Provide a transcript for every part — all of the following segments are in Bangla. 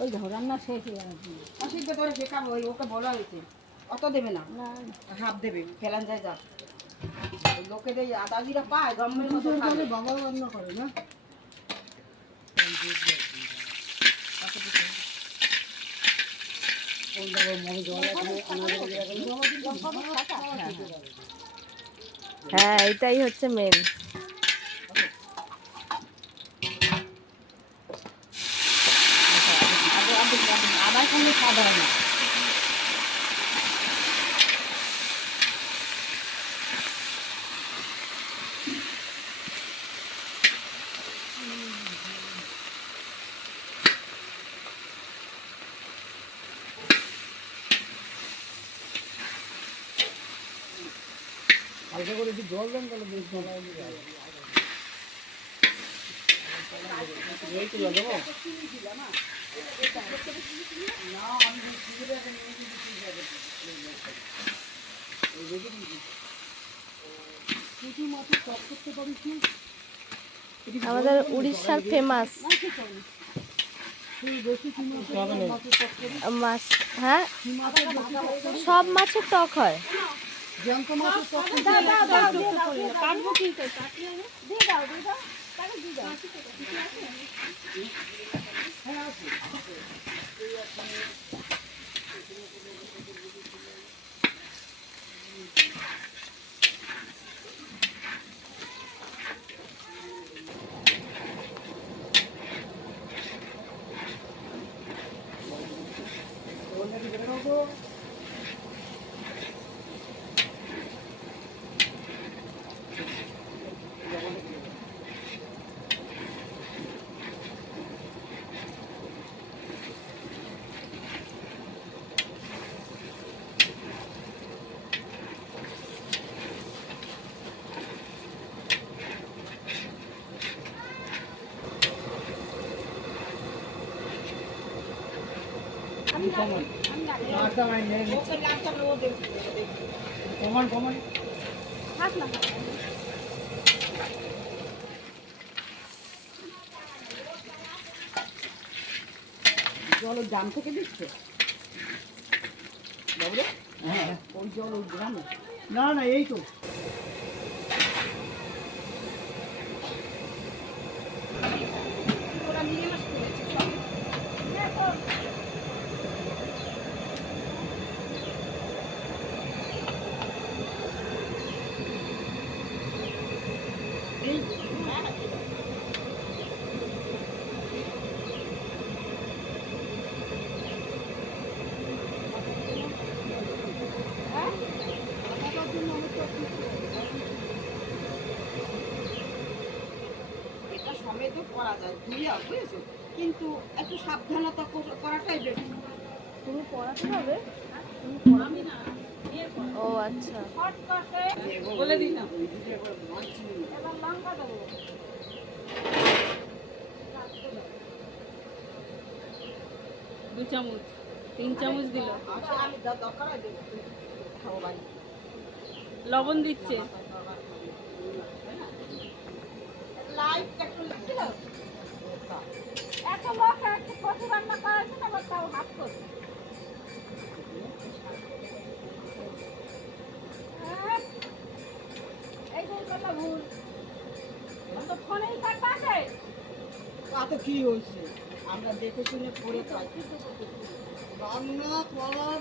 ওই দেখো রান্না শেষ হয়ে গেছে। অসিদ্ধ করে শেখাবো, ওই ওকে বলা হয়েছে অত দেবে না, হাফ দেবে, ফেলান যায় যা। লোকেদের আদা জিরা পায় গমের মতো খাবে। বাবাও রান্না করে না। হ্যাঁ এটাই হচ্ছে মেন। আদার সঙ্গে খাওয়া না। হালকা করে একটু জল দেন তাহলে বেশ ভালো হবে। এই তো দেবো আমাদের উড়িষ্যার ফেমাস মাছ। হ্যাঁ সব মাছের টক হয়। জল গ্রাম থেকে দিচ্ছে হ্যাঁ, ওই জল ওই গ্রামে না না এই তো ওরা নিয়ে মাস করেছে এটা সমেত করা যায় দুইয়া বুঝেছো, কিন্তু একটু সাবধানতা করাটাই বেশি। তুমি পড়াতে হবে? ও আচ্ছা বলে দিই না। এবার লঙ্কা দেবো। 2 চামচ 3 চামচ দিল। আচ্ছা আমি দরকার হয় দেবো, খাবো বাড়ি। লবণ দিচ্ছে। লাইট একটু লাগছিল এত লোক একটু কচু রান্না করার জন্য আবার তাও হাত করে। এই ভুল করলে ভুল। তো ফোনেই থাকবে আছে। তাতে কি হয়েছে, আমরা দেখে শুনে পড়ে খাই। রান্না করার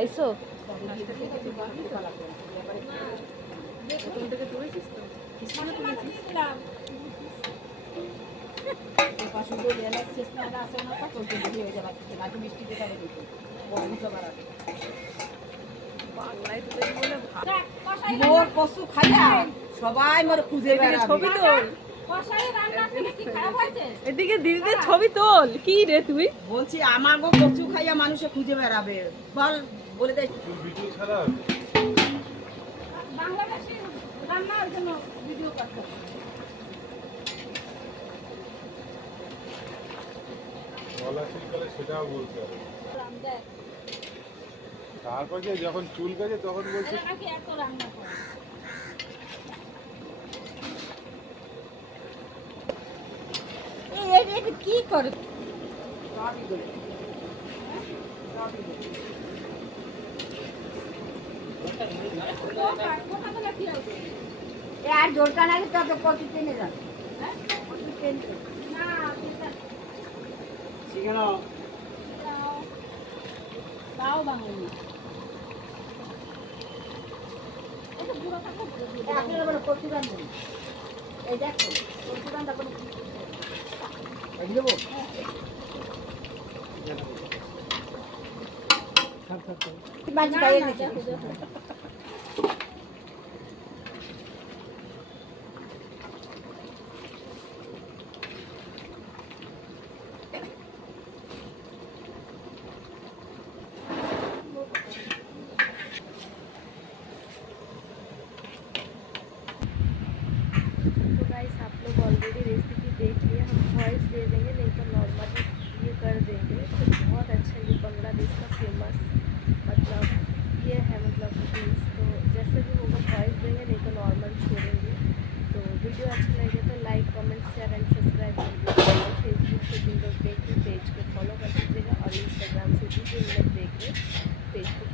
আইসো মোর কচু খাইয়া সবাই মোর খুঁজে বেড়াবে। ছবি তোল, কষাই রান্না থেকে কি খারাপ হয়েছে? এদিকে দিদিদের ছবি তোল। কি রে তুই? বলছি আমার গো কচু খাইয়া মানুষে খুঁজে বেড়াবে, বল বলে দেয়। বাংলাদেশি রান্নার জন্য ভিডিও করতে হবে। সেটাও বলতে হবে। দেখ তারপর যে যখন চুল গেছে তখন বলছে এরা নাকি এত রান্না করে। যে কি করে সবই করে সবই করে কোথা থেকে কি হবে এ আর জোরটা না তত কচু টেনে যাবে হ্যাঁ কচু টেনছে না সেটা শিখানো দাও দাও বাঙালি এটা বুড়ো থাকলে আপনারা বলে কচু রান্ধুন এই দেখো কচু রান্না করে এই দেবো বাজি খাইয়ে দিচ্ছি तो गाइस आप लोग ऑलरेडी रेसिपी देख लिए, हम वॉइस दे देंगे नहीं तो नॉर्मली ये कर देंगे। तो बहुत अच्छा ये बांग्लादेश का फेमस मतलब ये है मतलब डिश। तो जैसे भी होगा वॉइस देंगे नहीं तो नॉर्मल छोड़ेंगे। तो वीडियो अच्छा लगे तो like comment share and subscribe कर दीजिएगा। फेसबुक से जिन लोग देख रहे पेज को फॉलो कर दीजिएगा और इंस्टाग्राम से भी जिन लोग देख रहे पेज को